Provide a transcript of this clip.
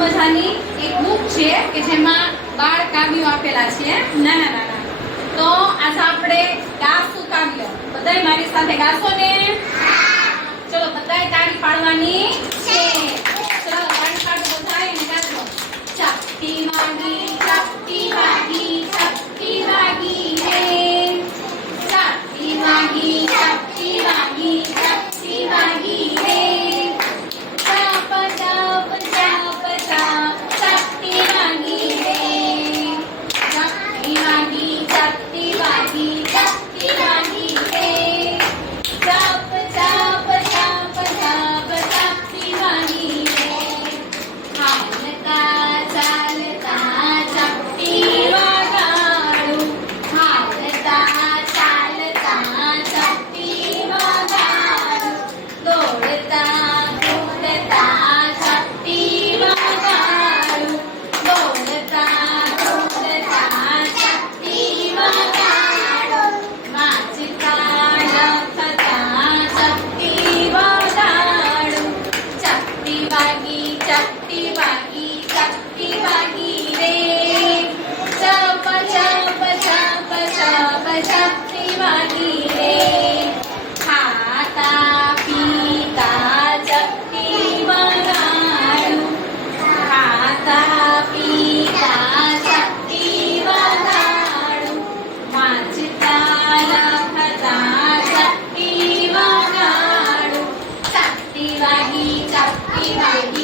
મજાની એક બુક છે કે જેમાં બાળ કાવ્યો આપેલા છે નાના નાના. તો આજે આપણે ગાશું કાવ્ય. બધાય મારી સાથે ગાશો ને? ચલો બધાય તાળી પાડવાની છે. ચલો તાળી પાડો બધાય અને ગાશો. ચપટી વાગી ચપટી વાગી ચપટી વાગી રે. ચપટી વાગી ચપટી વાગી ચપટી વાગી રે. Chapti